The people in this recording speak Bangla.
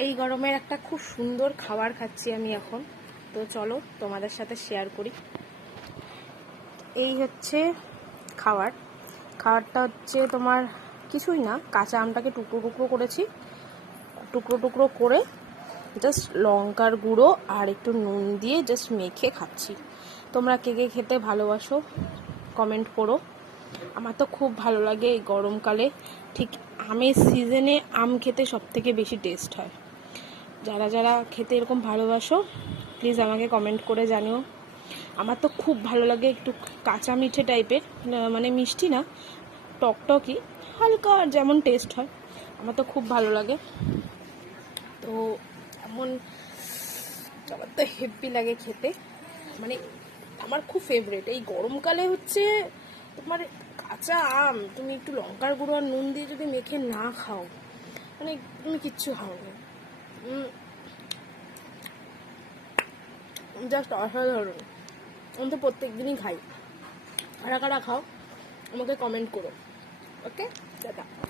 এই গরমের একটা খুব সুন্দর খাবার খাচ্ছি আমি এখন, তো চলো তোমাদের সাথে শেয়ার করি। এই হচ্ছে খাবারটা হচ্ছে তোমার কিছুই না, কাঁচা আমটাকে টুকরো টুকরো করেছি, টুকরো টুকরো করে জাস্ট লঙ্কার গুঁড়ো আর একটু নুন দিয়ে জাস্ট মেখে খাচ্ছি। তোমরা কে কে খেতে ভালোবাসো কমেন্ট করো। আমার তো খুব ভালো লাগে এই গরমকালে, ঠিক আমের সিজনে আম খেতে সবথেকে বেশি টেস্ট হয়। যারা যারা খেতে এরকম ভালোবাসো প্লিজ আমাকে কমেন্ট করে জানিও। আমার তো খুব ভালো লাগে একটু কাঁচা মিঠে টাইপের, মানে মিষ্টি না, টকটকি হালকা যেমন টেস্ট হয়, আমার তো খুব ভালো লাগে। তো এমন আমার তো হেভি লাগে খেতে, মানে আমার খুব ফেভারিট। এই গরমকালে হচ্ছে তোমার কাঁচা আম তুমি একটু লঙ্কার গুঁড়ো আর নুন দিয়ে যদি মেখে না খাও, মানে তুমি কিচ্ছু খাও না, জাস্ট অসাধারণ। আমি তো প্রত্যেক দিনই খাই। কারা কারা খাও আমাকে কমেন্ট করো। ওকে, দাদা।